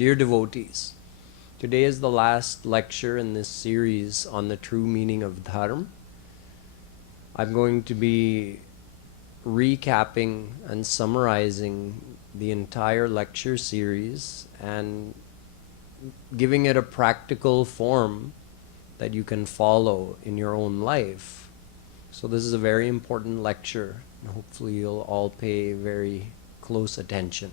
Dear devotees, today is the last lecture in this series on the true meaning of Dharm. I'm going to be recapping and summarizing the entire lecture series and giving it a practical form that you can follow in your own life. So this is a very important lecture, and hopefully you'll all pay very close attention.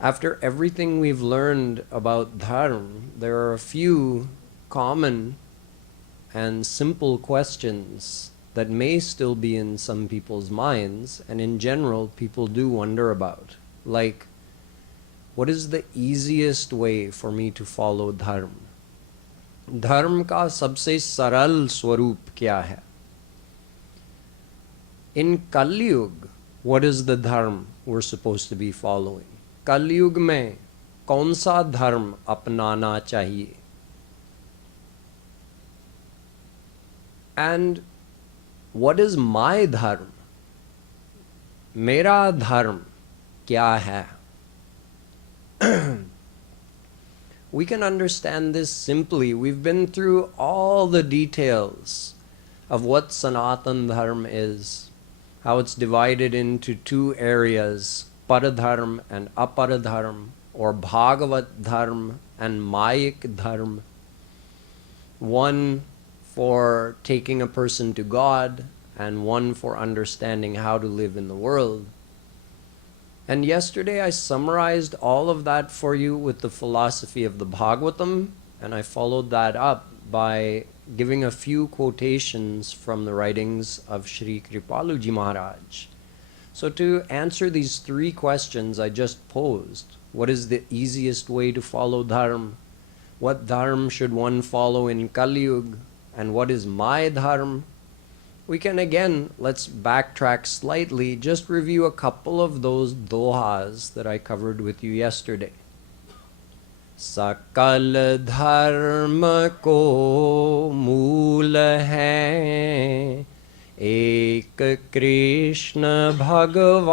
After everything we've learned about Dharm, there are a few common and simple questions that may still be in some people's minds, and in general people do wonder about. Like, what is the easiest way for me to follow Dharm? Dharm ka sabse saral swarup kya hai? In Kali Yuga, what is the Dharm we're supposed to be following? Kali Yuga mein kaun sa dharm apnana chahiye? And what is my dharm? Mera dharm kya hai? We can understand this simply. We've been through all the details of what Sanatan Dharm is, how it's divided into two areas, Paradharm and Aparadharm, or Bhagavat Dharm and Mayik Dharm. One for taking a person to God, and one for understanding how to live in the world. And yesterday I summarized all of that for you with the philosophy of the Bhagwatam, and I followed that up by giving a few quotations from the writings of Shree Kripaluji Maharaj. So to answer these three questions I just posed, what is the easiest way to follow Dharm? What Dharm should one follow in Kali Yuga? And what is my Dharm? We can again, let's backtrack slightly, just review a couple of those dohas that I covered with you yesterday. Sakal dharma ko mool hai, ek Krishna Bhagavan,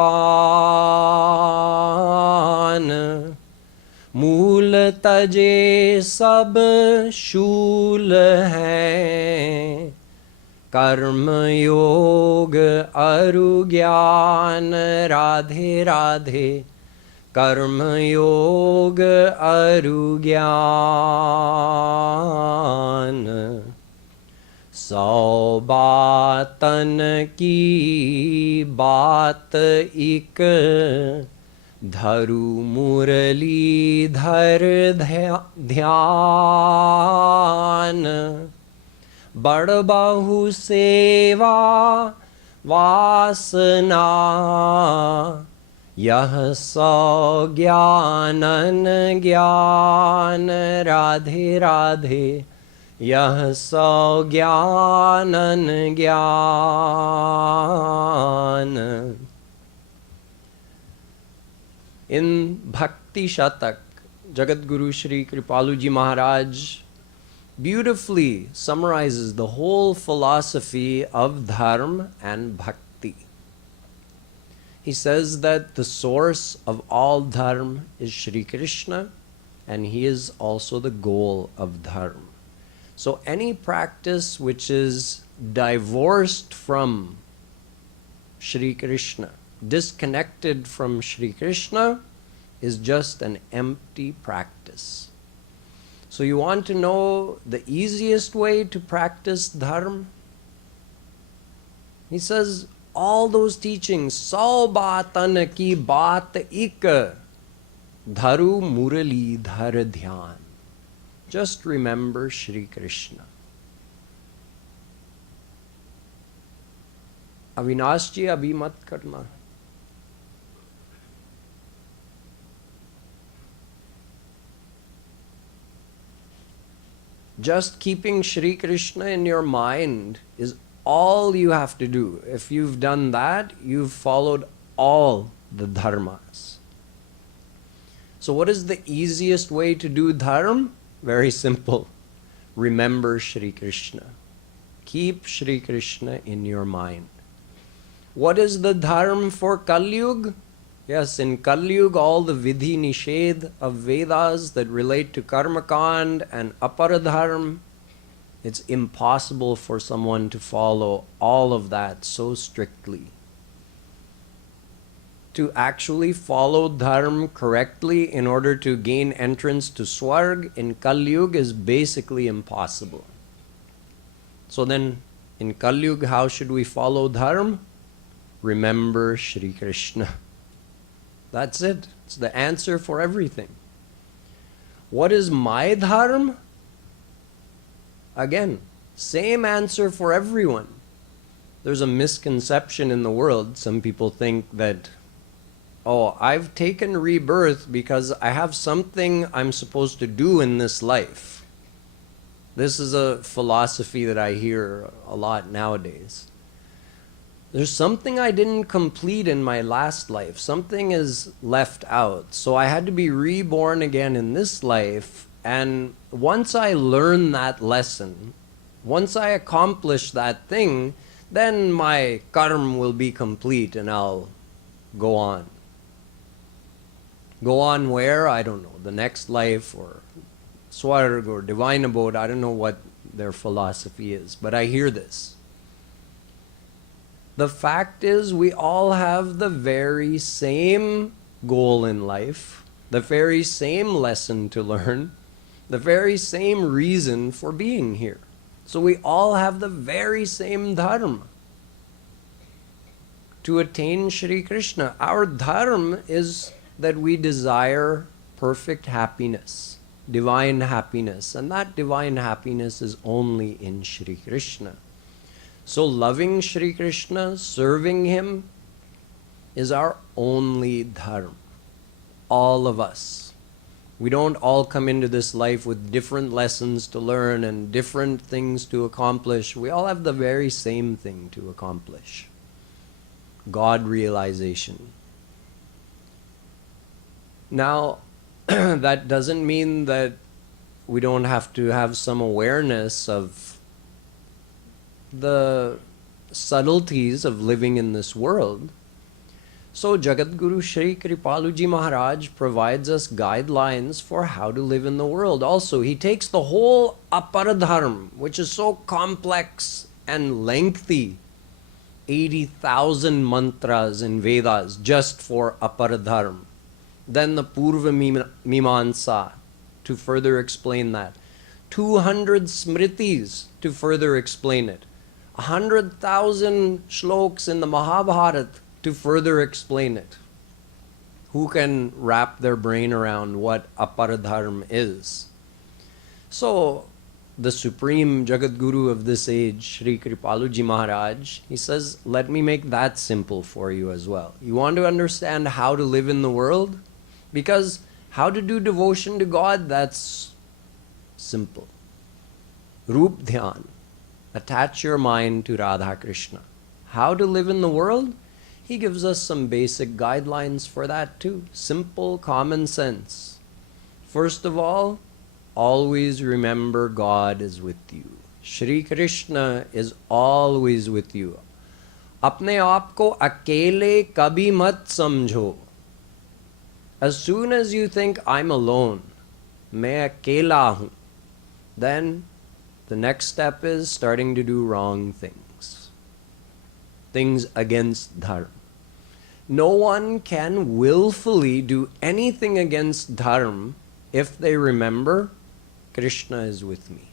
mool taje sab shul hai, कर्म योग अरु ज्ञान राधे राधे कर्म योग अरु ज्ञान सौ बातन की बात एक धरु मुरली धर ध्यान बड़ बहु सेवा वासना यह सौ ज्ञानन ज्ञान राधे राधे यह सौ ज्ञानन ज्ञान. In Bhakti Shatak, Jagadguru Shree Kripaluji Maharaj beautifully summarizes the whole philosophy of Dharm and Bhakti. He says that the source of all Dharm is Shri Krishna, and he is also the goal of Dharm. So any practice which is divorced from Shri Krishna, disconnected from Shri Krishna, is just an empty practice. So you want to know the easiest way to practice Dharm? He says, all those teachings, sau batan ki baat ik, dharu murali dhar dhyan. Just remember Shri Krishna. Avinash ji, abhi mat karna. Just keeping Shri Krishna in your mind is all you have to do. If you've done that, you've followed all the dharmas. So what is the easiest way to do dharm? Very simple. Remember Shri Krishna. Keep Shri Krishna in your mind. What is the dharm for Kali Yuga? Yes, in Kali Yuga, all the vidhi nishedh of Vedas that relate to karmakand and aparadharm, it's impossible for someone to follow all of that so strictly. To actually follow dharm correctly in order to gain entrance to Swarg in Kali Yuga is basically impossible. So then, in Kali Yuga, how should we follow dharm? Remember Shri Krishna. That's it. It's the answer for everything. What is my dharm? Again, same answer for everyone. There's a misconception in the world. Some people think that, oh, I've taken rebirth because I have something I'm supposed to do in this life. This is a philosophy that I hear a lot nowadays. There's something I didn't complete in my last life. Something is left out. So I had to be reborn again in this life. And once I learn that lesson, once I accomplish that thing, then my karma will be complete and I'll go on. Go on where? I don't know. The next life or Swarg or divine abode. I don't know what their philosophy is. But I hear this. The fact is, we all have the very same goal in life, the very same lesson to learn, the very same reason for being here. So we all have the very same dharma. To attain Shri Krishna, our dharma is that we desire perfect happiness, divine happiness, and that divine happiness is only in Shri Krishna. So loving Shri Krishna, serving Him, is our only dharma. All of us. We don't all come into this life with different lessons to learn and different things to accomplish. We all have the very same thing to accomplish. God realization. Now, that doesn't mean that we don't have to have some awareness of the subtleties of living in this world. So Jagadguru Shree Kripaluji Maharaj provides us guidelines for how to live in the world. Also, he takes the whole aparadharm, which is so complex and lengthy, 80,000 mantras in Vedas just for aparadharm. Then the Purva Mimansa to further explain that. 200 smritis to further explain it. 100,000 shloks in the Mahabharata to further explain it. Who can wrap their brain around what aparadharm is? So, the supreme Jagadguru of this age, Shree Kripaluji Maharaj, he says, let me make that simple for you as well. You want to understand how to live in the world? Because how to do devotion to God, that's simple. Roop Dhyan. Attach your mind to Radha Krishna. How to live in the world? He gives us some basic guidelines for that too. Simple, common sense. First of all, always remember God is with you. Shri Krishna is always with you. Apne aap ko akele kabhi mat samjho. As soon as you think I'm alone, main akela hu, then the next step is starting to do wrong things. Things against dharma. No one can willfully do anything against dharma if they remember Krishna is with me.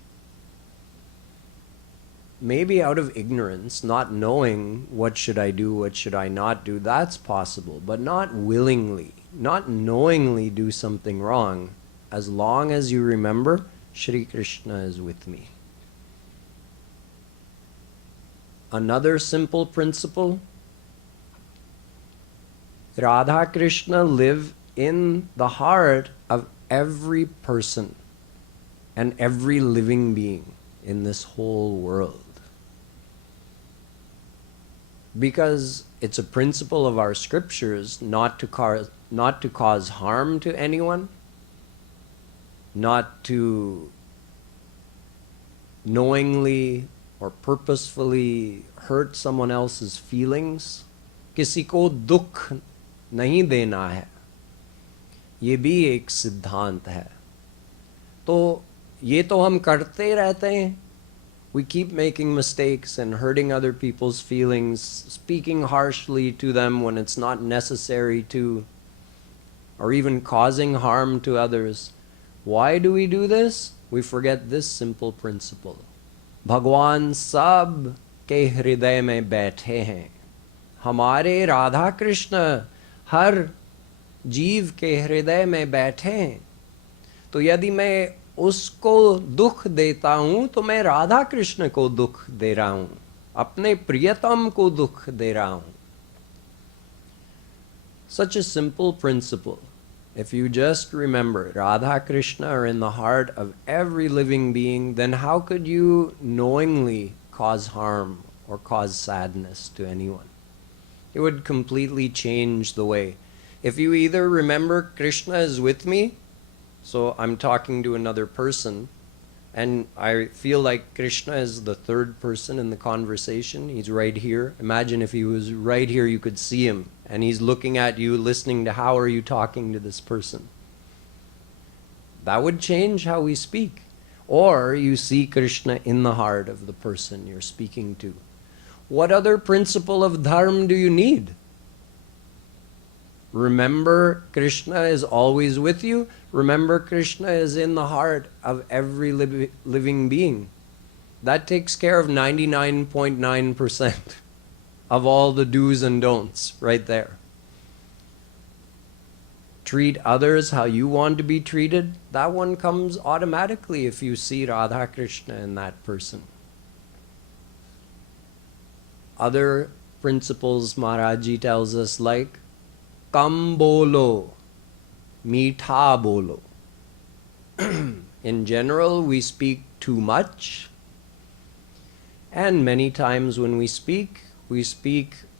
Maybe out of ignorance, not knowing what should I do, what should I not do, that's possible. But not willingly, not knowingly do something wrong, as long as you remember Shri Krishna is with me. Another simple principle, Radha Krishna live in the heart of every person and every living being in this whole world. Because it's a principle of our scriptures not to cause harm to anyone, not to knowingly or purposefully hurt someone else's feelings. Kisi ko dukh नहीं देना है, ये भी एक सिद्धांत है। तो ये तो हम करते रहते हैं. We keep making mistakes and hurting other people's feelings, speaking harshly to them when it's not necessary to, or even causing harm to others. Why do we do this? We forget this simple principle. भगवान सब के हृदय में बैठे हैं. हमारे राधा कृष्ण हर जीव के हृदय में बैठे हैं. तो यदि मैं उसको दुख देता हूं तो मैं राधा कृष्ण को दुख दे रहा हूं, अपने प्रियतम को दुख दे रहा हूं. Such a simple principle. If you just remember Radha Krishna are in the heart of every living being, then how could you knowingly cause harm or cause sadness to anyone? It would completely change the way. If you either remember Krishna is with me, so I'm talking to another person, and I feel like Krishna is the third person in the conversation. He's right here. Imagine if he was right here, you could see him, and he's looking at you, listening to how are you talking to this person. That would change how we speak. Or you see Krishna in the heart of the person you're speaking to. What other principle of Dharm do you need? Remember Krishna is always with you. Remember Krishna is in the heart of every living being. That takes care of 99.9% of all the do's and don'ts right there. Treat others how you want to be treated. That one comes automatically if you see Radha Krishna in that person. Other principles Maharajji tells us, like Kam bolo, meetha bolo. In general, we speak too much, and many times when we speak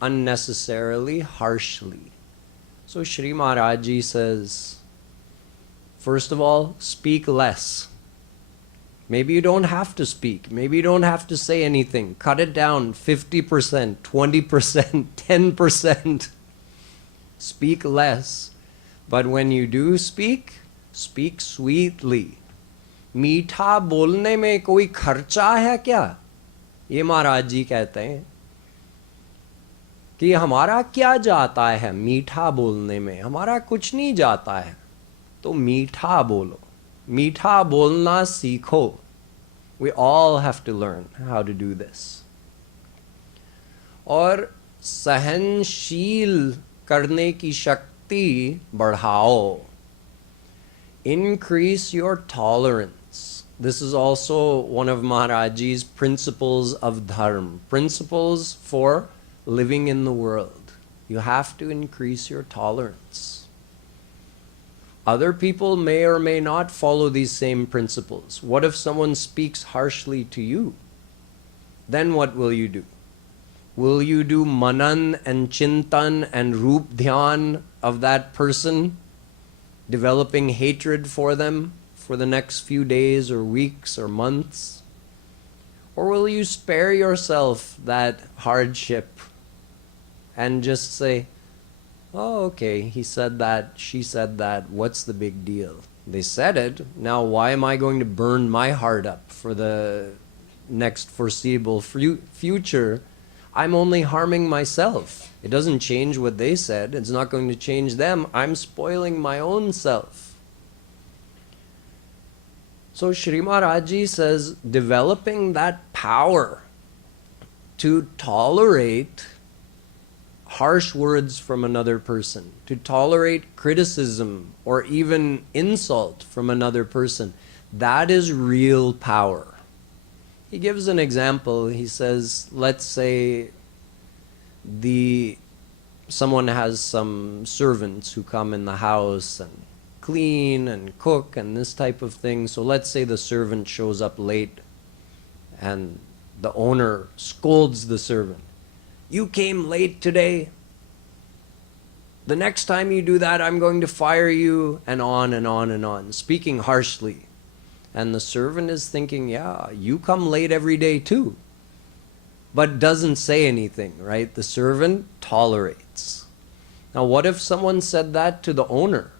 unnecessarily harshly. So Shree Maharajji says, first of all, speak less. Maybe you don't have to speak. Maybe you don't have to say anything. Cut it down 50%, 20%, 10%. Speak less. But when you do speak, speak sweetly. मीठा बोलने में कोई खर्चा है क्या? ये महाराज जी कहते हैं कि हमारा क्या जाता है मीठा बोलने में, हमारा कुछ नहीं जाता है. तो मीठा बोलो, मीठा बोलना सीखो. We all have to learn how to do this. और सहनशील करने की शक्ति बढ़ाओ. Increase your tolerance. This is also one of Maharajji's principles of Dharm, principles for living in the world. You have to increase your tolerance. Other people may or may not follow these same principles. What if someone speaks harshly to you? Then what will you do? Will you do manan and chintan and roop dhyan of that person, developing hatred for them for the next few days or weeks or months? Or will you spare yourself that hardship and just say, oh, okay, he said that, she said that, what's the big deal? They said it, now why am I going to burn my heart up for the next foreseeable future? I'm only harming myself. It doesn't change what they said. It's not going to change them. I'm spoiling my own self. So Shree Maharajji says, developing that power to tolerate harsh words from another person, to tolerate criticism or even insult from another person, that is real power. He gives an example. He says, let's say someone has some servants who come in the house and clean and cook and this type of thing. So let's say the servant shows up late and the owner scolds the servant. You came late today. The next time you do that, I'm going to fire you, and on and on and on, speaking harshly. And the servant is thinking, yeah, you come late every day too. But doesn't say anything, right? The servant tolerates. Now, what if someone said that to the owner?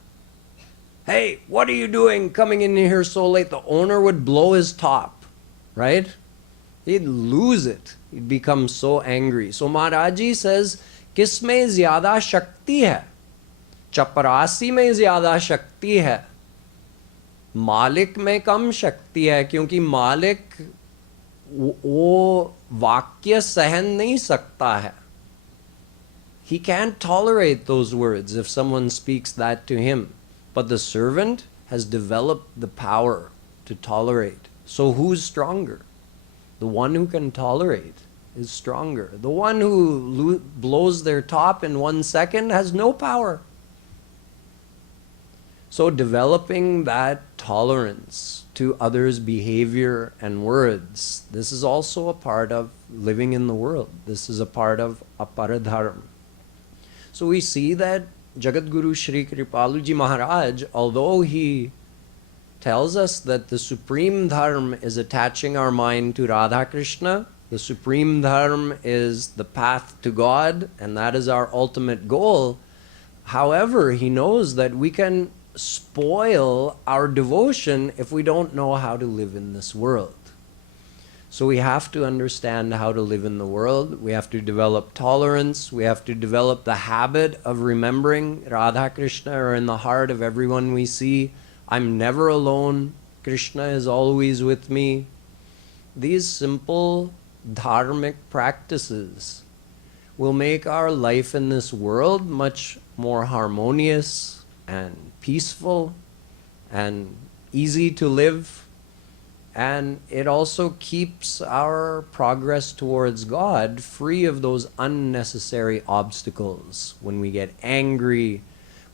Hey, what are you doing coming in here so late? The owner would blow his top, right? He'd lose it. He'd become so angry. So Maharajji says, Kisme zyada shakti hai? Chaparasi mein zyada shakti hai. मालिक में कम शक्ति है, क्योंकि मालिक वो वाक्य सहन नहीं सकता है. He can't tolerate those words if someone speaks that to him. But the servant has developed the power to tolerate. So who's stronger? The one who can tolerate is stronger. The one who blows their top in 1 second has no power. So developing that tolerance to others' behavior and words, this is also a part of living in the world. This is a part of aparadharma. So we see that Jagadguru Shree Kripaluji Maharaj, although he tells us that the supreme dharma is attaching our mind to Radha Krishna, the supreme dharma is the path to God, and that is our ultimate goal. However, he knows that we can spoil our devotion if we don't know how to live in this world. So we have to understand how to live in the world. We have to develop tolerance. We have to develop the habit of remembering Radha Krishna are in the heart of everyone we see. I'm never alone. Krishna is always with me. These simple dharmic practices will make our life in this world much more harmonious and peaceful and easy to live. And it also keeps our progress towards God free of those unnecessary obstacles. When we get angry,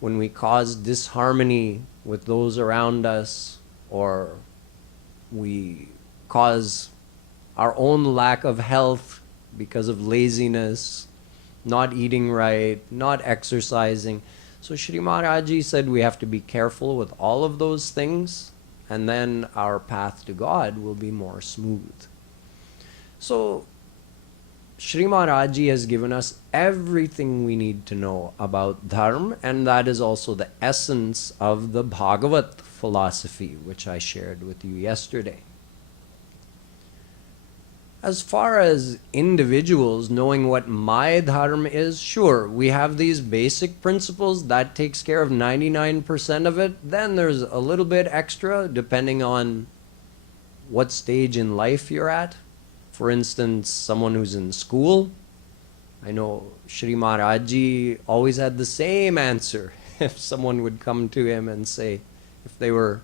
when we cause disharmony with those around us, or we cause our own lack of health because of laziness, not eating right, not exercising. So Shree Maharajji said we have to be careful with all of those things, and then our path to God will be more smooth. So Shree Maharajji has given us everything we need to know about Dharm, and that is also the essence of the Bhagavat philosophy, which I shared with you yesterday. As far as individuals knowing what my dharma is, sure, we have these basic principles that takes care of 99% of it. Then there's a little bit extra depending on what stage in life you're at. For instance, someone who's in school. I know Shree Maharajji always had the same answer if someone would come to him and say, if they were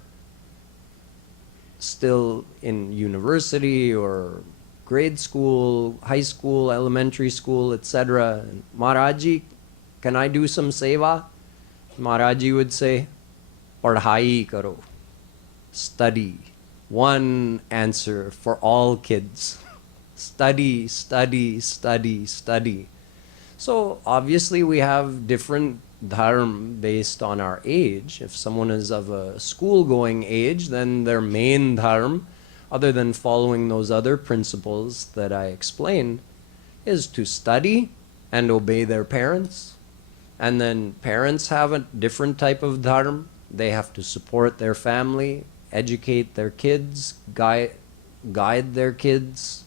still in university or grade school, high school, elementary school, etc. Maharajji, can I do some seva? Maharajji would say, Padhai karo, study. One answer for all kids. Study, study, study, study. So obviously we have different dharma based on our age. If someone is of a school-going age, then their main dharma, other than following those other principles that I explained, is to study and obey their parents. And then parents have a different type of dharma. They have to support their family, educate their kids, guide their kids,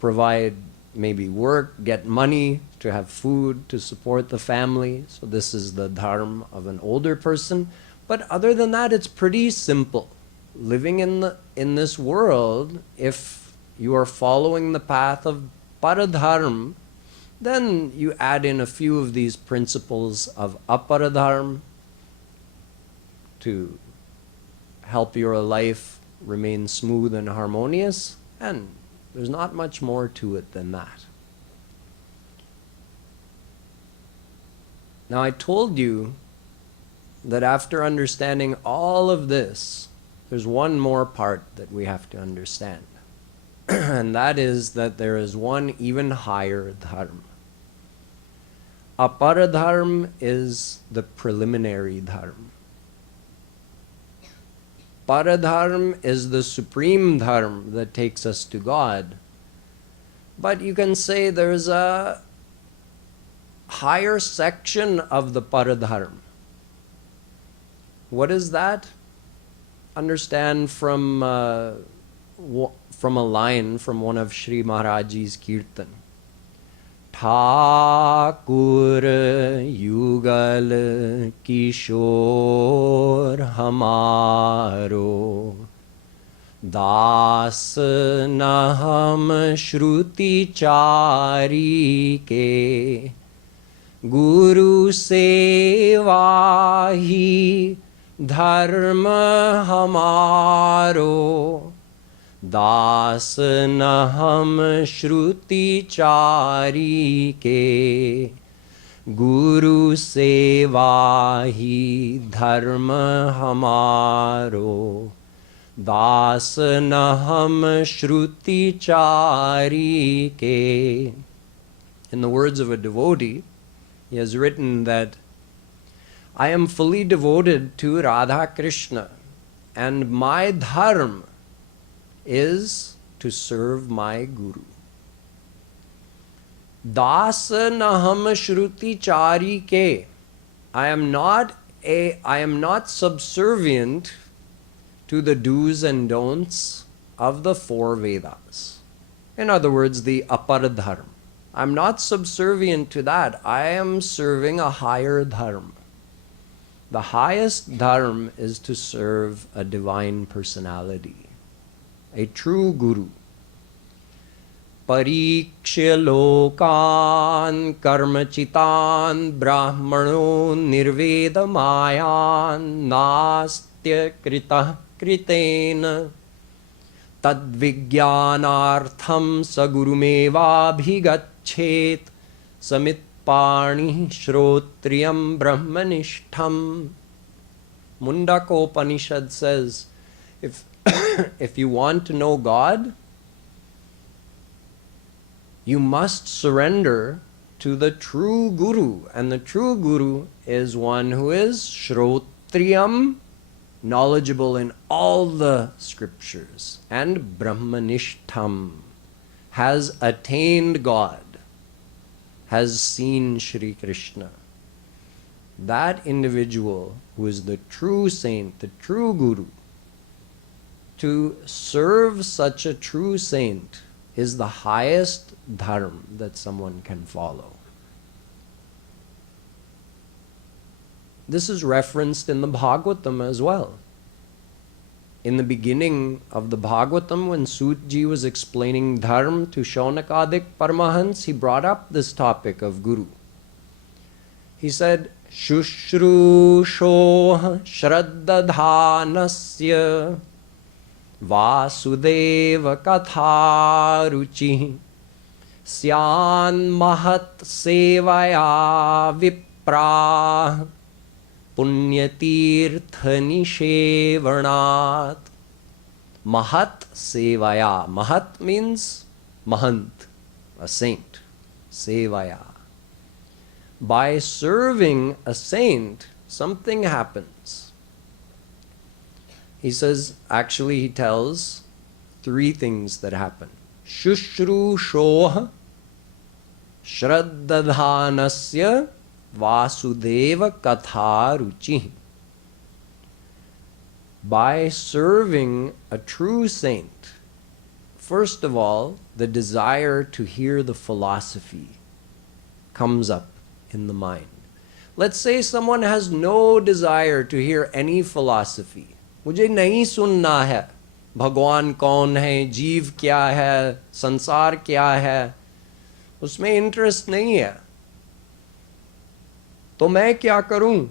provide maybe work, get money to have food to support the family. So this is the dharma of an older person. But other than that, it's pretty simple. Living in this world, if you are following the path of paradharma, then you add in a few of these principles of aparadharma to help your life remain smooth and harmonious, and there's not much more to it than that. Now, I told you that after understanding all of this, there's one more part that we have to understand. And that is that there is one even higher dharma. Aparadharma is the preliminary dharma. Paradharma is the supreme dharma that takes us to God. But you can say there's a higher section of the paradharma. What is that? Understand from a line from one of Shree Maharajji's kirtan. Thakur Yugal Kishore हमारो दास न हम श्रुति चारी के गुरु सेवा ही धर्म हमारो दास न हम श्रुति चारी के गुरु सेवा ही धर्म हमारो दास न हम श्रुति चारी के. In the words of a devotee, he has written that I am fully devoted to Radha Krishna and my dharma is to serve my Guru. Das naham shruti chari ke. I am not subservient to the do's and don'ts of the four Vedas. In other words, the aparadharma. I'm not subservient to that. I am serving a higher dharma. The highest dharma is to serve a divine personality, a true Guru. Parikshya lokan karmachitan brahmano nirveda mayan nastya kritah kritena tadvijnanartham sagurumevabhigachet samitpani shrotriyam brahmanishtham. Mundaka Upanishad says, if you want to know God, you must surrender to the true Guru. And the true Guru is one who is Shrotriyam, knowledgeable in all the scriptures, and Brahmanishtham, has attained God, has seen Shri Krishna. That individual who is the true saint, the true Guru, to serve such a true saint is the highest dharma that someone can follow. This is referenced in the Bhagwatam as well. In the beginning of the Bhagwatam, when Sutji was explaining Dharm to Shaunakadik Paramahansa, he brought up this topic of Guru. He said, Shushrushoh Shraddadhanasya Vasudeva Katharuchi Syan Mahat Sevaya Vipra Punyatirtha Nishevanat. Mahat Sevaya. Mahat means Mahant, a saint. Sevaya. By serving a saint, something happens. He says, actually he tells three things that happen. Shushrushoh Shraddadhanasya Vasudeva Katharuchi. By serving a true saint, first of all, the desire to hear the philosophy comes up in the mind. Let's say someone has no desire to hear any philosophy. मुझे नहीं सुनना है भगवान कौन है, जीव क्या है, संसार क्या है, उसमें इंटरेस्ट नहीं है. तो मैं क्या करूं?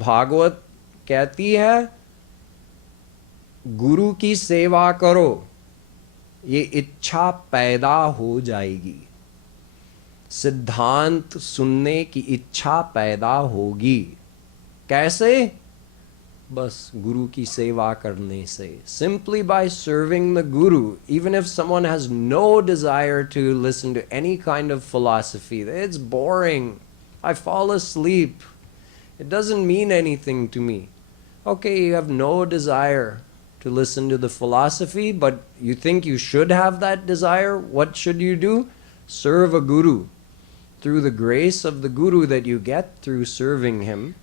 भागवत कहती है गुरु की सेवा करो, ये इच्छा पैदा हो जाएगी. सिद्धांत सुनने की इच्छा पैदा होगी. कैसे? बस गुरु की सेवा करने से. Simply by serving the Guru. Even if someone has no desire to listen to any kind of philosophy, it's boring, I fall asleep, it doesn't mean anything to me. Okay, you have no desire to listen to the philosophy, but you think you should have that desire. What should you do? Serve a Guru. through the grace of the Guru that you get through serving him,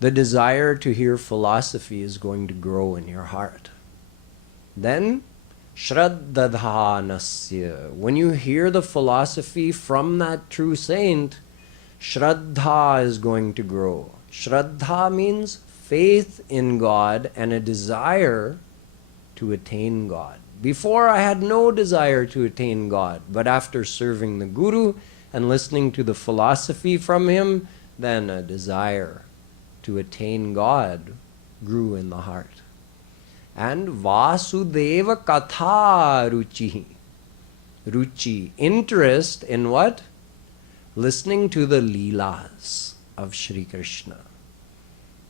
the desire to hear philosophy is going to grow in your heart. Then, Shraddhadhanasya. When you hear the philosophy from that true saint, Shraddha is going to grow. Shraddha means faith in God and a desire to attain God. Before, I had no desire to attain God, but after serving the Guru and listening to the philosophy from him, then a desire to attain God grew in the heart. And Vasudeva Katha Ruchi. Ruchi, interest in what? Listening to the Leelas of Shri Krishna.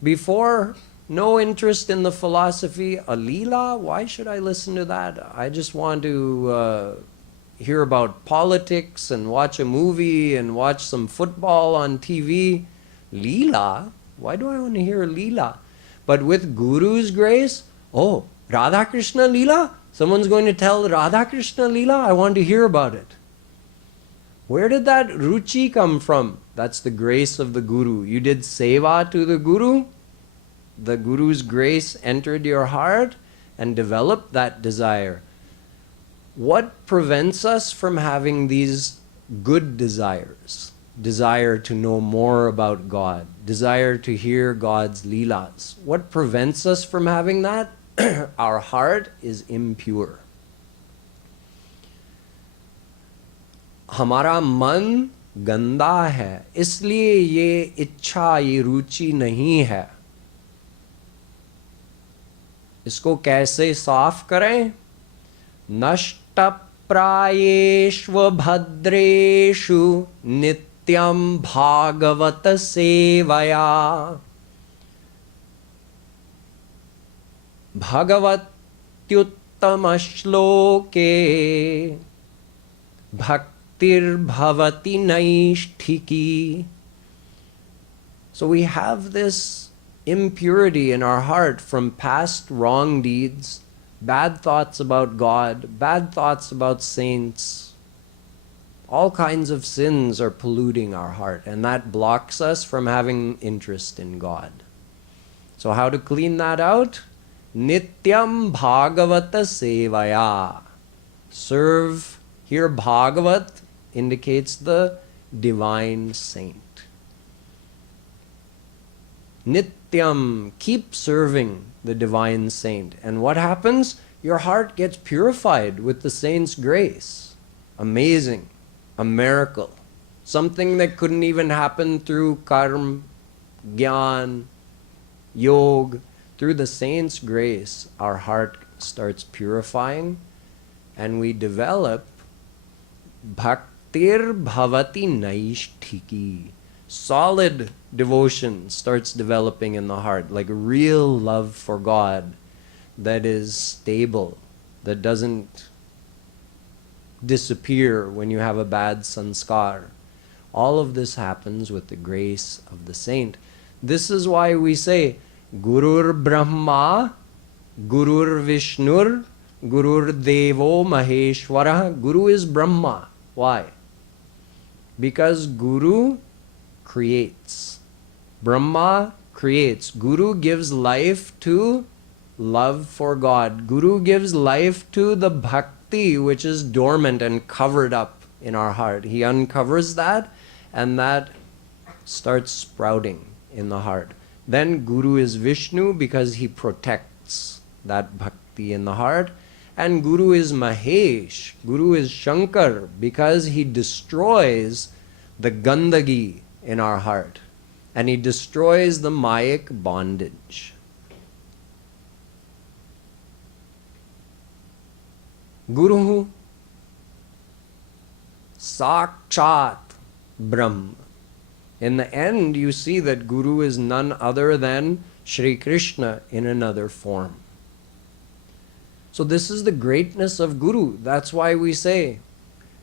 Before, no interest in the philosophy. A Leela? Why should I listen to that? I just want to hear about politics and watch a movie and watch some football on TV. Leela? Why do I want to hear Leela? But with Guru's grace, oh, Radha Krishna Leela? Someone's going to tell Radha Krishna Leela? I want to hear about it. Where did that ruchi come from? That's the grace of the Guru. You did seva to the Guru. The Guru's grace entered your heart and developed that desire. What prevents us from having these good desires? Desire to know more about God, desire to hear God's Leelas. What prevents us from having that? Our heart is impure. हमारा मन गंदा है, इसलिए ये इच्छा, ये रुचि नहीं है. इसको कैसे साफ करें? नष्ट प्रायेष्व भद्रेषु नित्यं भागवत सेवया. भगवत्युत्तम श्लोके भक्तिर्भवति नैष्ठिकी. So we have this impurity in our heart from past wrong deeds, bad thoughts about God, bad thoughts about saints. All kinds of sins are polluting our heart, and that blocks us from having interest in God. So how to clean that out? Nityam Bhagavata Sevaya. Serve. Here Bhagavat indicates the divine saint. Nityam, keep serving the divine saint. And what happens? Your heart gets purified with the saint's grace. Amazing. A miracle. Something that couldn't even happen through karma, gyan, yoga. Through the saint's grace, our heart starts purifying and we develop bhaktir bhavati naishtiki. Solid devotion starts developing in the heart, like real love for God that is stable, that doesn't disappear when you have a bad sanskar. All of this happens with the grace of the saint. This is why we say Gurur Brahma, Gurur Vishnur, Gurur Devo Maheshwara. Guru is Brahma. Why? Because Guru creates. Brahma creates. Guru gives life to love for God. Guru gives life to the bhakti which is dormant and covered up in our heart. He uncovers that and that starts sprouting in the heart. Then Guru is Vishnu because he protects that bhakti in the heart. And Guru is Mahesh, Guru is Shankar because he destroys the gandagi in our heart. And he destroys the mayic bondage. Guru Sakshat Brahma. In the end, you see that Guru is none other than Shri Krishna in another form. So this is the greatness of Guru. That's why we say,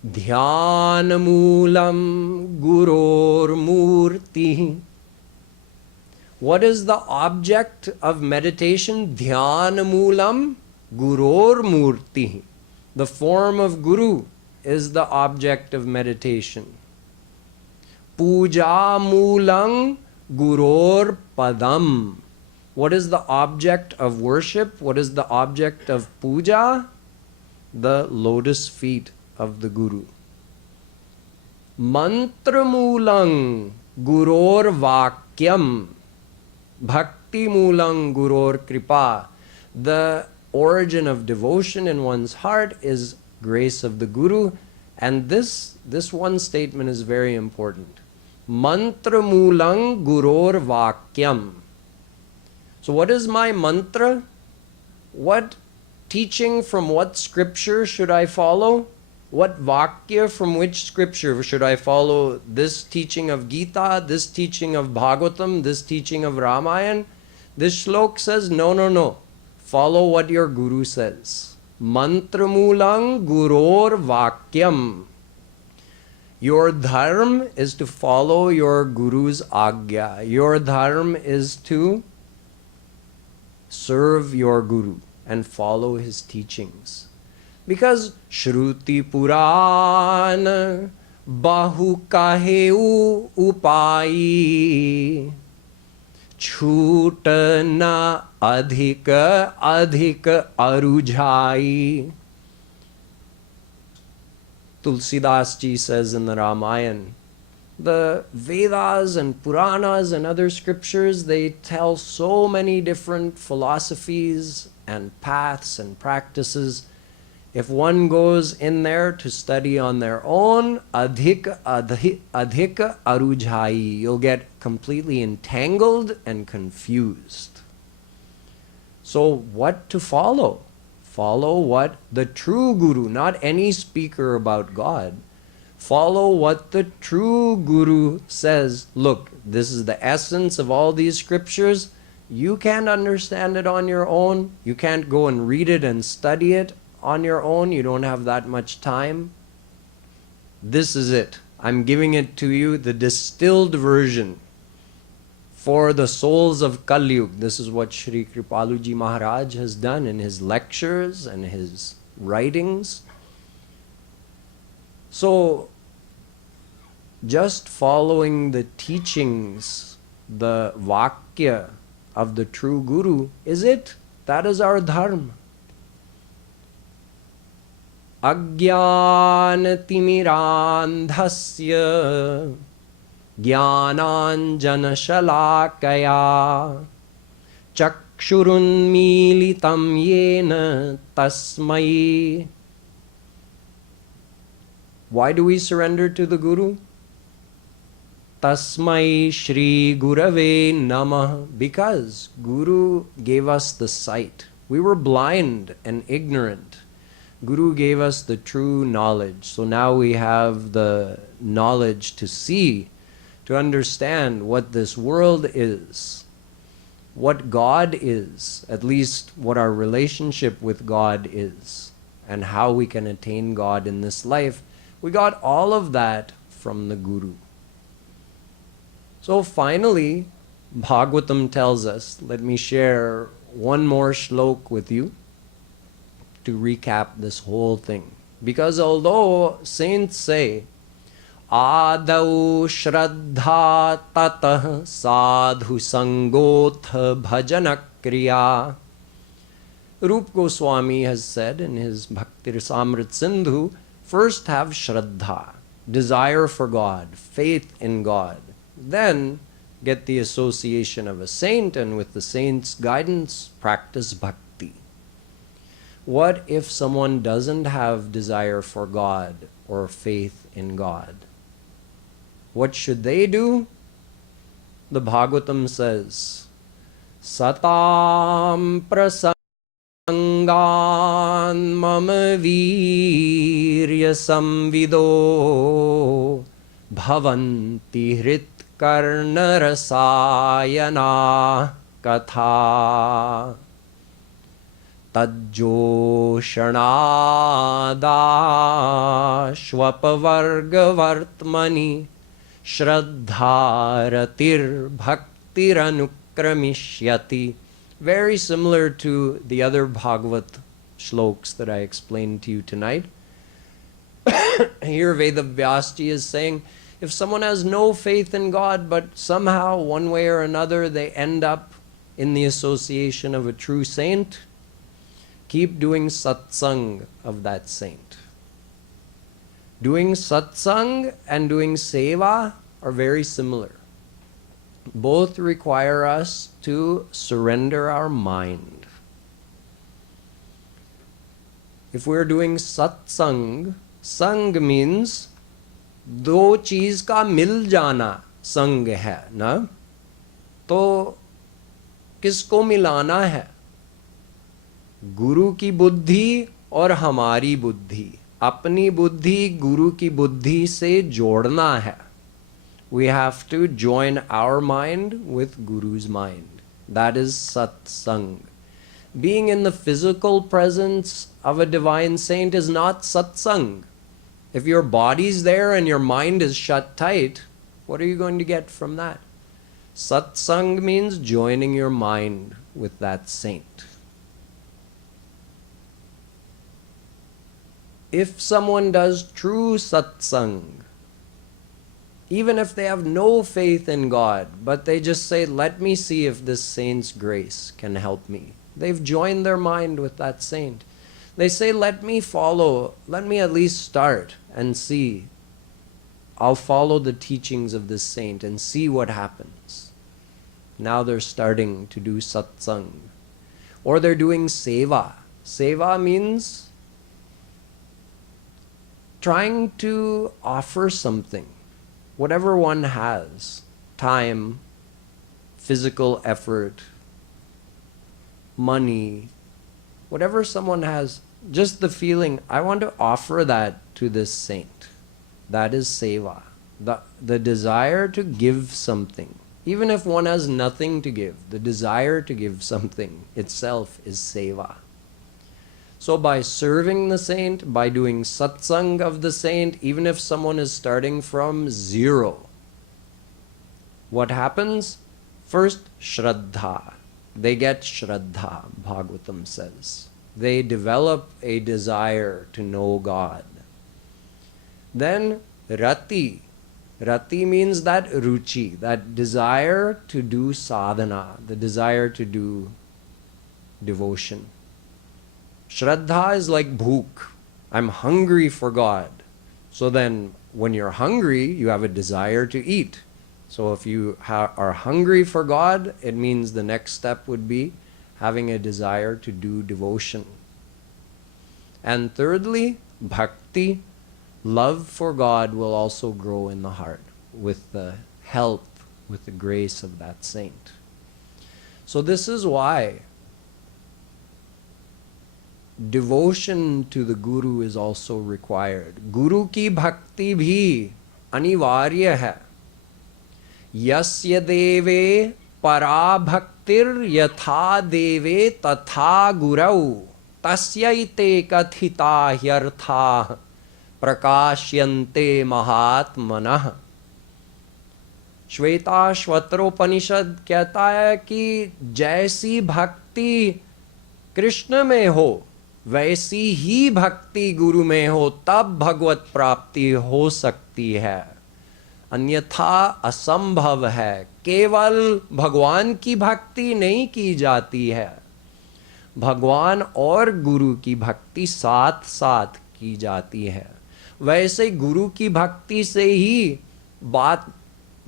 Dhyanamoolam Guror Murti. What is the object of meditation? Dhyanamoolam Guror Murti. The form of Guru is the object of meditation. Puja moolang guror padam. What is the object of worship? What is the object of puja? The lotus feet of the Guru. Mantra moolang guror vakyam. Bhakti moolang guror kripa. The origin of devotion in one's heart is grace of the Guru. And this one statement is very important. Mantra moolang guror vakyam. So what is my mantra? What teaching from what scripture should I follow? What vakya from which scripture should I follow? This teaching of Gita, this teaching of Bhagwatam, this teaching of Ramayana? This shlok says, no. Follow what your Guru says. Mantra moolang guror vakyam. Your dharm is to follow your Guru's agya. Your dharm is to serve your Guru and follow his teachings. Because Shruti Puran Bahu Kaheu Upai Chutana Adhika Arujhai. Tulsidas ji says in the Ramayana, the Vedas and Puranas and other scriptures, they tell so many different philosophies and paths and practices. If one goes in there to study on their own, adhika arujhai, you'll get completely entangled and confused. So what to follow? Follow what the true Guru, not any speaker about God. Follow what the true Guru says. Look, this is the essence of all these scriptures. You can't understand it on your own. You can't go and read it and study it on your own. You don't have that much time. This is it. I'm giving it to you, the distilled version for the souls of Kali Yuga. This is what Shree Kripaluji Maharaj has done in his lectures and his writings. So, just following the teachings, the vakya of the true Guru is it. That is our dharma. Ajnanatirandhasya Jnananjanashalakaya Chakshurunmilitam yena tasmai. Why do we surrender to the Guru? Tasmai Shri Gurave Namah. Because Guru gave us the sight. We were blind and ignorant. Guru gave us the true knowledge. So now we have the knowledge to see, to understand what this world is, what God is, at least what our relationship with God is, and how we can attain God in this life. We got all of that from the Guru. So finally, Bhagwatam tells us, let me share one more shlok with you to recap this whole thing. Because although saints say, Adau Shraddha Tatah Sadhu Sangotha Bhajana Kriya, Rup Goswami has said in his Bhakti Rasamrit Sindhu, first have Shraddha, desire for God, faith in God. Then get the association of a saint, and with the saint's guidance, practice bhakti. What if someone doesn't have desire for God or faith in God? What should they do? The Bhagwatam says, Satam prasangan mama virya samvido bhavanti hrit karnarasayana katha tajjoshanaadashvapavargavartmani shraddharatir bhaktiranukramishyati. Very similar to the other Bhagavat shloks that I explained to you tonight. Here Vedavyasji is saying, if someone has no faith in God, but somehow, one way or another, they end up in the association of a true saint, keep doing satsang of that saint. Doing satsang and doing seva are very similar. Both require us to surrender our mind. If we're doing satsang, sang means दो चीज का मिल जाना संग है ना, तो किसको मिलाना है? गुरु की बुद्धि और हमारी बुद्धि, अपनी बुद्धि गुरु की बुद्धि से जोड़ना है. We have to join our mind with Guru's mind. That is satsang. Being in the physical presence of a divine saint is not satsang. If your body's there and your mind is shut tight, what are you going to get from that? Satsang means joining your mind with that saint. If someone does true satsang, even if they have no faith in God, but they just say, let me see if this saint's grace can help me. They've joined their mind with that saint. They say, let me follow, let me at least start and see. I'll follow the teachings of this saint and see what happens. Now they're starting to do satsang. Or they're doing seva. Seva means trying to offer something. Whatever one has, time, physical effort, money, whatever someone has, just the feeling, I want to offer that to this saint. That is seva. The desire to give something. Even if one has nothing to give, the desire to give something itself is seva. So by serving the saint, by doing satsang of the saint, even if someone is starting from zero, what happens? First, shraddha. They get shraddha, Bhagwatam says. They develop a desire to know God. Then rati. Rati means that ruchi, that desire to do sadhana, the desire to do devotion. Shraddha is like bhook. I'm hungry for God. So then when you're hungry, you have a desire to eat. So if you are hungry for God, it means the next step would be having a desire to do devotion. And thirdly, bhakti. Love for God will also grow in the heart with the help, with the grace of that saint. So this is why devotion to the Guru is also required. Guru ki bhakti bhi anivarya hai. Yasya deve para bhaktir yatha deve tatha gurau tasyaite kathita hyartha prakashyante mahatmanah. श्वेताश्वत्रोपनिषद कहता है कि जैसी भक्ति कृष्ण में हो वैसी ही भक्ति गुरु में हो, तब भगवत प्राप्ति हो सकती है, अन्यथा असंभव है. केवल भगवान की भक्ति नहीं की जाती है, भगवान और गुरु की भक्ति साथ साथ की जाती है. वैसे गुरु की भक्ति से ही बात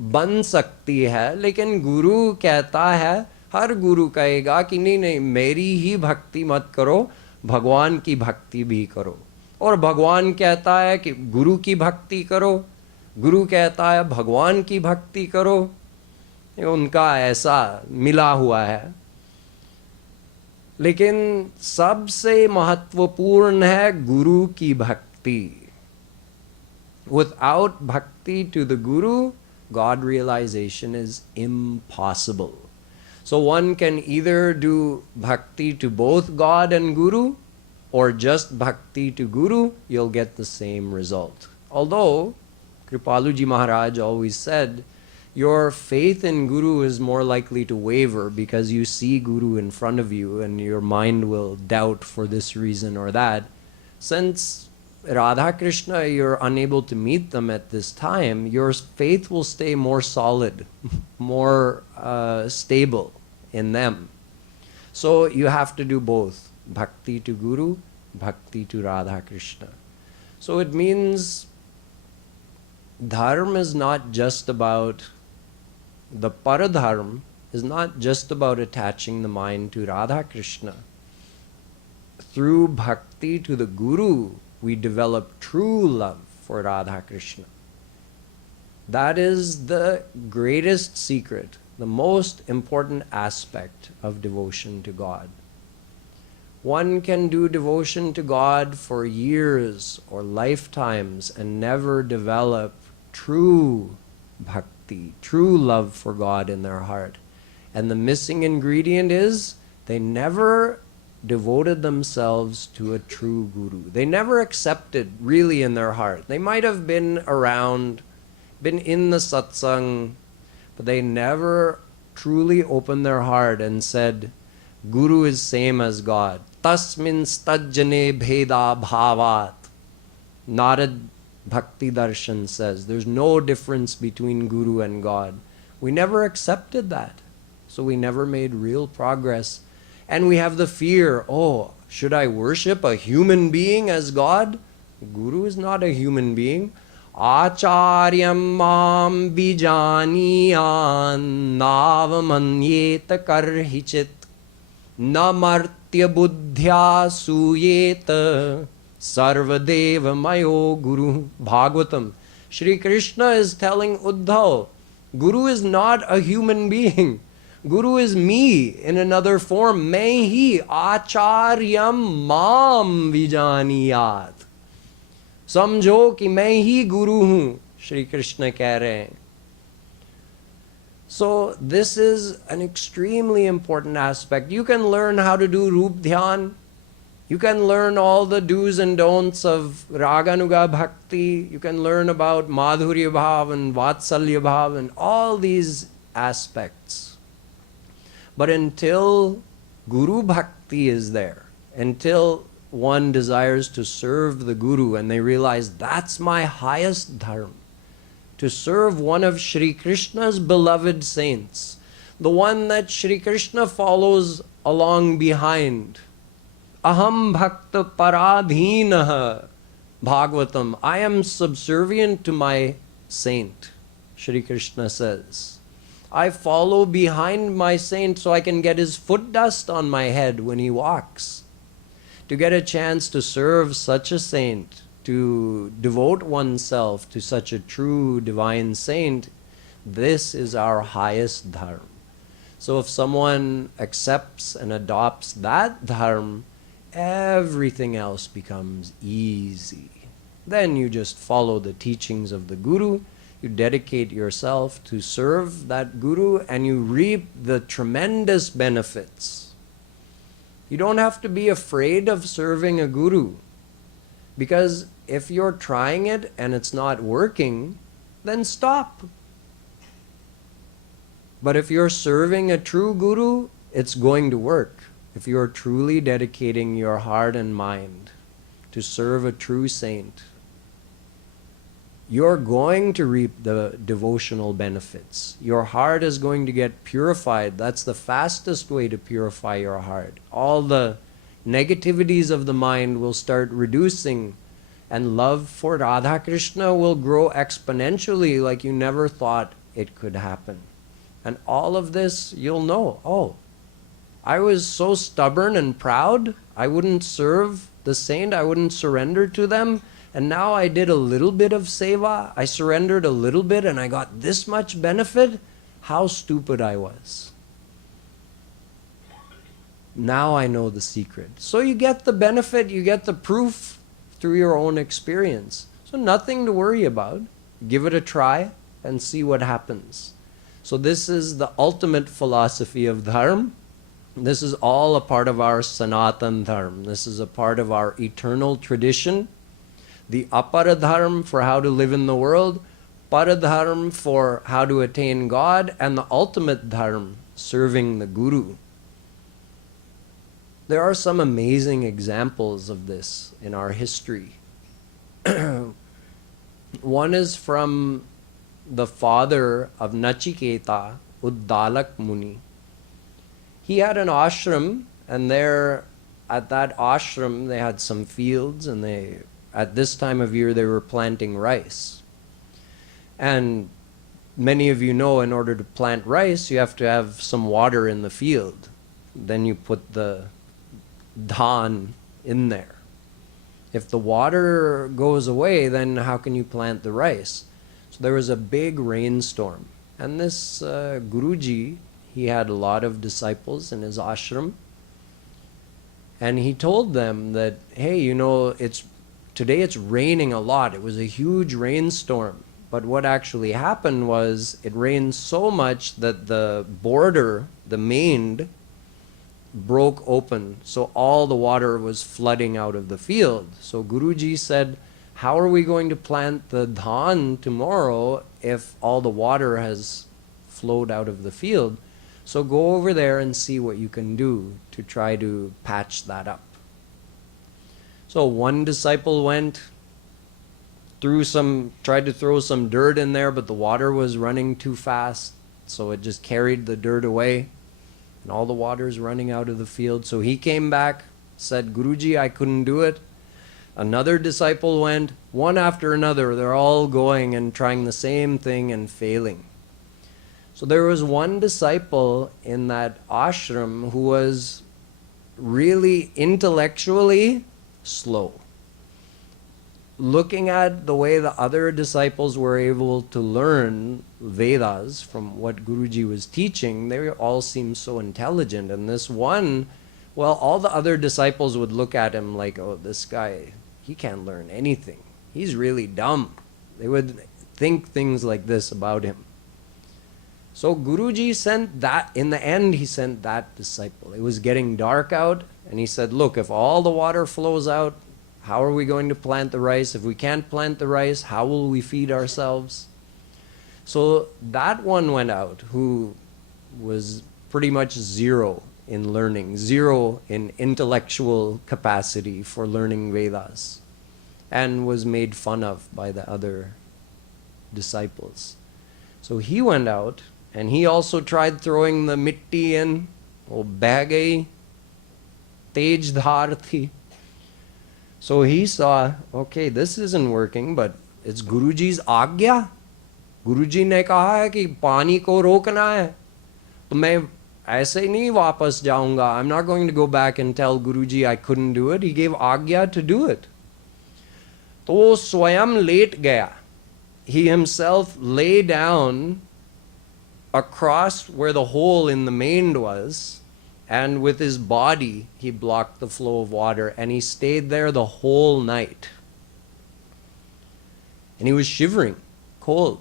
बन सकती है, लेकिन गुरु कहता है, हर गुरु कहेगा कि नहीं नहीं मेरी ही भक्ति मत करो, भगवान की भक्ति भी करो. और भगवान कहता है कि गुरु की भक्ति करो, गुरु कहता है भगवान की भक्ति करो. उनका ऐसा मिला हुआ है. लेकिन सबसे महत्वपूर्ण है गुरु की भक्ति. Without bhakti to the Guru, God realization is impossible. So one can either do bhakti to both God and Guru, or just bhakti to Guru, you'll get the same result. Although Kripaluji Maharaj always said, your faith in Guru is more likely to waver because you see Guru in front of you and your mind will doubt for this reason or that. Since Radha Krishna, you're unable to meet them at this time, your faith will stay more solid, more stable in them. So you have to do both, bhakti to Guru, bhakti to Radha Krishna. So it means Dharm is not just about, the paradharm is not just about attaching the mind to Radha Krishna. Through bhakti to the Guru, we develop true love for Radha Krishna. That is the greatest secret, the most important aspect of devotion to God. One can do devotion to God for years or lifetimes and never develop true bhakti, true love for God in their heart. And the missing ingredient is they never devoted themselves to a true guru. They never accepted really in their heart. They might have been around, been in the satsang, but they never truly opened their heart and said, Guru is same as God. Tasmin stajjane bheda bhavat. Narad Bhakti Darshan says there's no difference between Guru and God. We never accepted that. So we never made real progress. And we have the fear, oh, should I worship a human being as God? Guru is not a human being. Acharyam mam bijaniyan navamanyeta karhichit namartya buddhya suyeta sarvadeva mayo guru. Bhagwatam. Shri Krishna is telling Uddhav, Guru is not a human being. Guru is me in another form. Main hi acharyam mam vijaniyat. समझो कि मैं ही गुरु हूँ, Shri Krishna कह रहे हैं. So this is an extremely important aspect. You can learn how to do Rup Dhyan. You can learn all the do's and don'ts of raganuga bhakti. You can learn about madhurya bhav and vatsalya bhav and all these aspects. But until Guru Bhakti is there, until one desires to serve the Guru and they realize that's my highest dharma, to serve one of Shri Krishna's beloved saints, the one that Shri Krishna follows along behind. Aham bhakta paradhinaha. Bhagwatam. I am subservient to my saint, Shri Krishna says. I follow behind my saint so I can get his foot dust on my head when he walks. To get a chance to serve such a saint, to devote oneself to such a true divine saint, this is our highest dharma. So if someone accepts and adopts that dharma, everything else becomes easy. Then you just follow the teachings of the Guru. You dedicate yourself to serve that Guru and you reap the tremendous benefits. You don't have to be afraid of serving a Guru, because if you're trying it and it's not working, then stop. But if you're serving a true Guru, it's going to work. If you're truly dedicating your heart and mind to serve a true saint, you're going to reap the devotional benefits. Your heart is going to get purified. That's the fastest way to purify your heart. All the negativities of the mind will start reducing, and love for Radha Krishna will grow exponentially like you never thought it could happen. And all of this, you'll know, oh, I was so stubborn and proud, I wouldn't serve the saint, I wouldn't surrender to them. And now I did a little bit of seva, I surrendered a little bit and I got this much benefit. How stupid I was. Now I know the secret. So you get the benefit, you get the proof through your own experience. So nothing to worry about. Give it a try and see what happens. So this is the ultimate philosophy of Dharm. This is all a part of our Sanatan Dharm. This is a part of our eternal tradition. The aparadharm for how to live in the world, paradharm for how to attain God, and the ultimate dharm, serving the Guru. There are some amazing examples of this in our history. One is from the father of Nachiketa, Uddalak Muni. He had an ashram, and there at that ashram they had some fields, and at this time of year they were planting rice. And many of you know, in order to plant rice, you have to have some water in the field. Then you put the dhan in there. If the water goes away, then how can you plant the rice? So there was a big rainstorm. And this Guruji, he had a lot of disciples in his ashram. And he told them that, hey, you know, today it's raining a lot. It was a huge rainstorm. But what actually happened was it rained so much that the border, the main, broke open. So all the water was flooding out of the field. So Guruji said, how are we going to plant the dhan tomorrow if all the water has flowed out of the field? So go over there and see what you can do to try to patch that up. So one disciple went, tried to throw some dirt in there, but the water was running too fast, so it just carried the dirt away, and all the water is running out of the field. So he came back, said, Guruji, I couldn't do it. Another disciple went, one after another, they're all going and trying the same thing and failing. So there was one disciple in that ashram who was really intellectually slow. Looking at the way the other disciples were able to learn Vedas from what Guruji was teaching, they all seemed so intelligent. And this one, well, all the other disciples would look at him like, oh, this guy, he can't learn anything. He's really dumb. They would think things like this about him. So Guruji sent that, in the end he sent that disciple. It was getting dark out, and he said, look, if all the water flows out, how are we going to plant the rice? If we can't plant the rice, how will we feed ourselves? So that one went out, who was pretty much zero in learning, zero in intellectual capacity for learning Vedas, and was made fun of by the other disciples. So he went out, and he also tried throwing the mitti in, oh bagai, tej dharthi. So he saw, okay, this isn't working, but it's Guruji's आज्ञा. Guruji ने कहा है कि पानी को रोकना है, तो मैं ऐसे नहीं वापस जाऊंगा. I'm not going to go back and tell Guruji I couldn't do it. He gave आज्ञा to do it. तो वो स्वयं लेट गया. He himself lay down across where the hole in the main was, and with his body he blocked the flow of water, and he stayed there the whole night. And he was shivering, cold.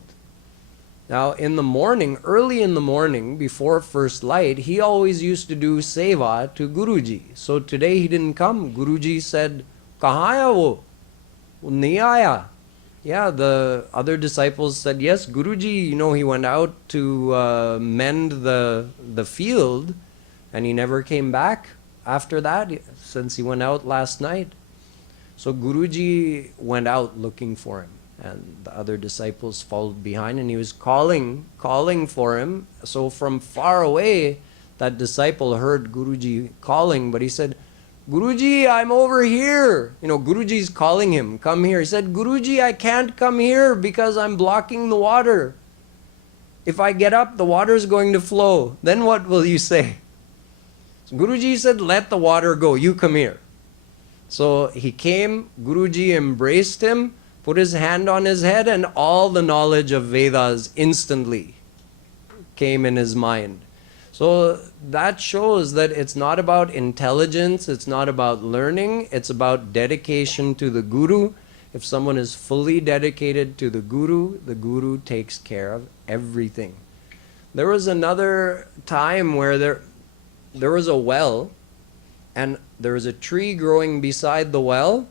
Now in the morning, early in the morning, before first light, he always used to do seva to Guruji. So today he didn't come. Guruji said, "Kahan hai wo? Wo nahi aaya." Yeah, the other disciples said, yes, Guruji, you know, he went out to mend the field, and he never came back after that, since he went out last night. So Guruji went out looking for him, and the other disciples followed behind, and he was calling for him. So from far away, that disciple heard Guruji calling, but he said, Guruji, I'm over here. You know, Guruji's calling him, come here. He said, Guruji, I can't come here because I'm blocking the water. If I get up, the water is going to flow. Then what will you say? So Guruji said, let the water go. You come here. So he came, Guruji embraced him, put his hand on his head, and all the knowledge of Vedas instantly came in his mind. So that shows that it's not about intelligence, it's not about learning, it's about dedication to the Guru. If someone is fully dedicated to the Guru takes care of everything. There was another time where there was a well, and there was a tree growing beside the well,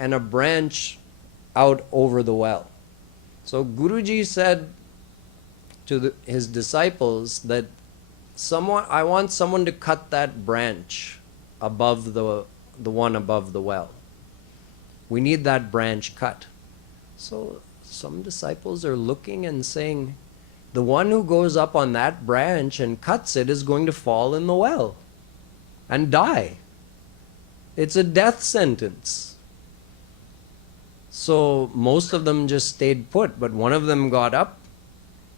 and a branch out over the well. So Guruji said to his disciples that I want someone to cut that branch above the one above the well. We need that branch cut. So some disciples are looking and saying, the one who goes up on that branch and cuts it is going to fall in the well and die. It's a death sentence. So most of them just stayed put, but one of them got up,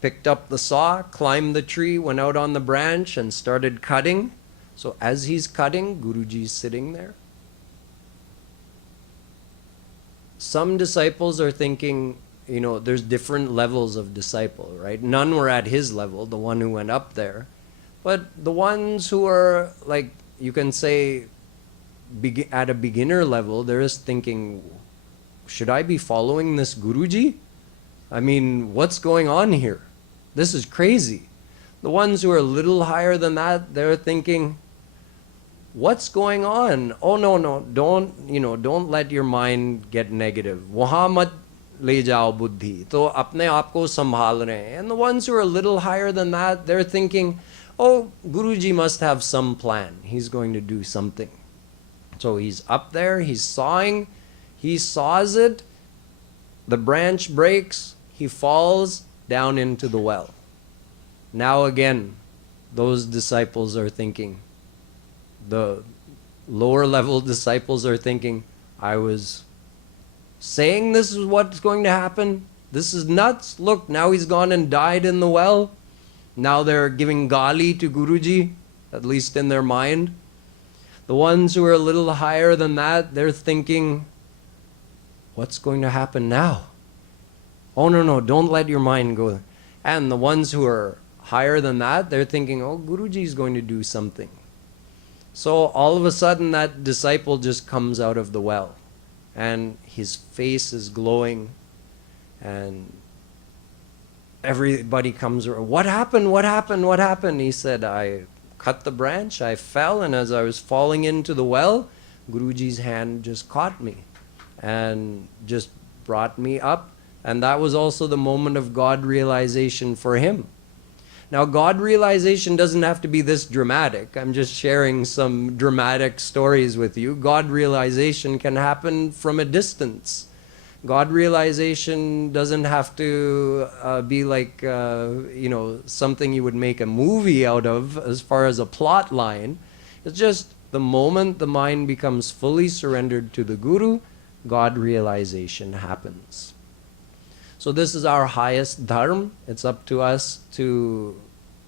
picked up the saw, climbed the tree, went out on the branch and started cutting. So as he's cutting, Guruji's sitting there. Some disciples are thinking, there's different levels of disciple, right? None were at his level, the one who went up there. But the ones who are, like, you can say, at a beginner level, they're just thinking, should I be following this Guruji? I mean, what's going on here? This is crazy. The ones who are a little higher than that, they're thinking, what's going on? Oh, no, don't let your mind get negative. Wahan mat le jao buddhi. To apne aap ko sambhal rahe hain. And the ones who are a little higher than that, they're thinking, oh, Guruji must have some plan. He's going to do something. So he's up there, he's sawing, he saws it, the branch breaks, he falls down into the well. Now again, those disciples are thinking, the lower level disciples are thinking, I was saying this is what's going to happen. This is nuts. Look, now he's gone and died in the well. Now they're giving gali to Guruji, at least in their mind. The ones who are a little higher than that, they're thinking, what's going to happen now? Oh, no, don't let your mind go there. And the ones who are higher than that, they're thinking, oh, Guruji is going to do something. So all of a sudden that disciple just comes out of the well and his face is glowing and everybody comes around. What happened? He said, I cut the branch, I fell, and as I was falling into the well, Guruji's hand just caught me and just brought me up. And that was also the moment of God realization for him. Now, God realization doesn't have to be this dramatic. I'm just sharing some dramatic stories with you. God realization can happen from a distance. God realization doesn't have to be like, something you would make a movie out of as far as a plot line. It's just the moment the mind becomes fully surrendered to the Guru, God realization happens. So this is our highest dharm. It's up to us to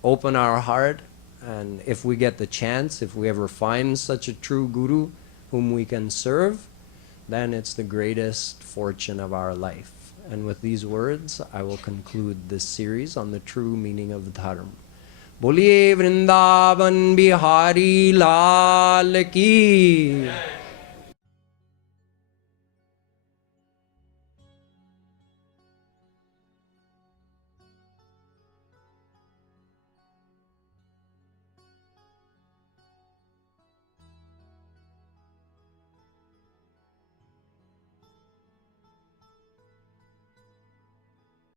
open our heart, and if we get the chance, if we ever find such a true Guru whom we can serve, then it's the greatest fortune of our life. And with these words, I will conclude this series on the true meaning of dharm. Boliye Vrindavan Bihari Lal Ki.